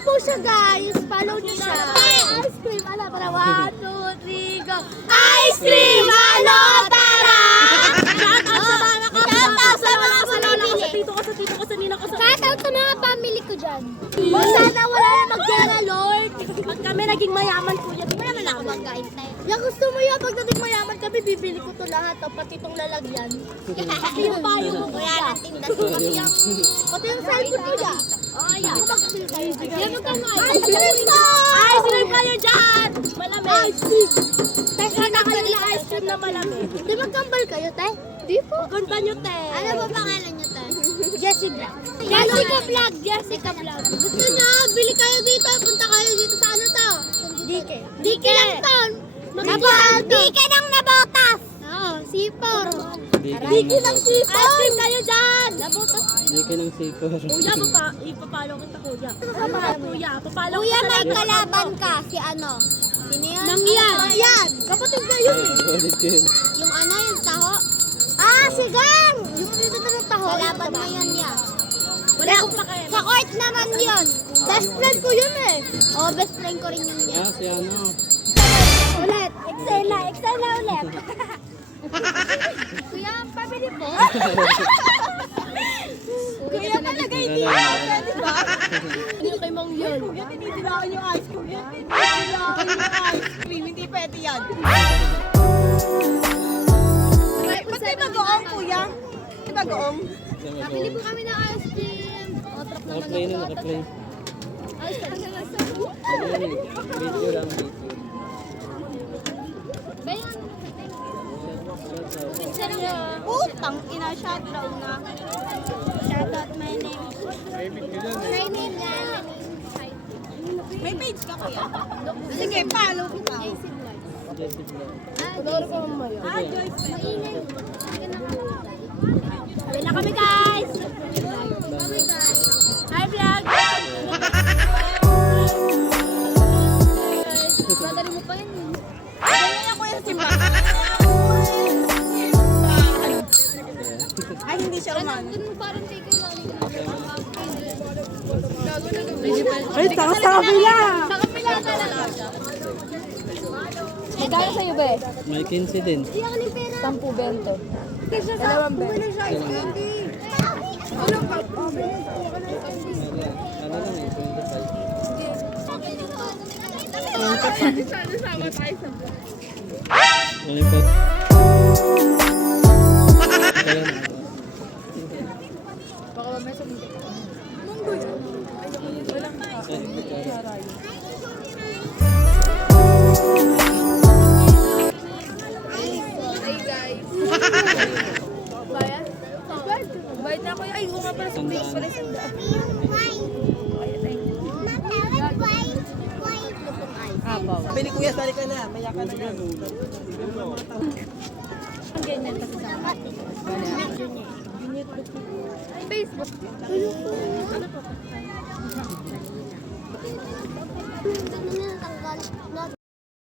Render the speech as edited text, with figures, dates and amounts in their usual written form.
po siya, guys. Follow niyo siya. Ice cream. Ala, para 1, 2, 3, go. Ice cream! Ano? Tara! Shoutout sa mga ko. Shoutout sa mga lola ko, sa tito ko, sa tito ko, sa nina ko. Shoutout sa mga family ko dyan. Sana wala na mag-gera, Lord. Pag kami naging mayaman, kuya, di mo naman ako mag-guide na yun. Yan, gusto mo yan. Pag naging mayaman kami, bibili ko to lahat. Pati itong lalagyan. Pati yung payo mo, kuya. Pati yung cellphone ko dyan. Oh, yan. Yan mo kamo. Ice cream to! Ice cream kayo dyan! Malamig. Ice cream. Teka na kayo na ice cream na malamig. Di magkambal kayo, te? Di po. Ganda nyo, te. Ano ba pangalan nyo, te? Jessie Vlog. Jessica Vlog. Jessica Vlog. Gusto nyo, bili kayo dito. Punta kayo dito sa ano to? Dike. Dike lang to. Dike ng nabotas. Oo, sipor. Dike ng sipor. Ice cream kayo dyan. Nabotas. Dike ng sipor. Kuya, ipapalo kita, kuya. Kuya, papalo Kuya, may kalaban ka. Si ano? Sino yun? Mangyan. Mangyan. Kapatid ka yun eh. Ulit yun. Yung ano, yung taho? Ah, si Gang! Yung dito ng taho. Kalaban mo yun niya. Wala akong pakialam. Sa court naman yun. Best friend ko yun eh. Oo, best friend ko rin yun niya. Ah, si ano. Ulit. Excella. Excella ulit. Kuya, pabili po. Kuya, palagay dito. Pwede ba? Hindi kay Mang Yan. Kuya, tinitinaan yung ice cream. Kuya, tinitinaan yung ice cream. Hindi pwede yan. Ba't may bagoong, kuya? May bagoong? Pabili po kami ng ice cream. Naka-play na, naka-play. Ice cream. Video lang, video. Bayan. Putang ina, shutdown na. Shoutout my name. My name yan. May page ka, kuya? Sige, follow kita. Jessie Vlog. Ah, Joyce. Maingay. Sabi na kami, guys. Hi, vlog. Brother mo pa yun. Ganyan na, kuya, simba. Ay, hindi siya umano. Doon mo parang take it lang. Ay, takas sa kabila. Sa kapila talaga. Magkano sa'yo ba eh? May 15 din. Hindi ako ng pera. 10-20. Dalawang be. Ano lang eh, 25. Ano po? Kaya na. Bayad na, kuya. Ay, kung nga pala sa base pala sa Sabi ni kuya, sali ka na. Maya ka na yan. Facebook. Ano po?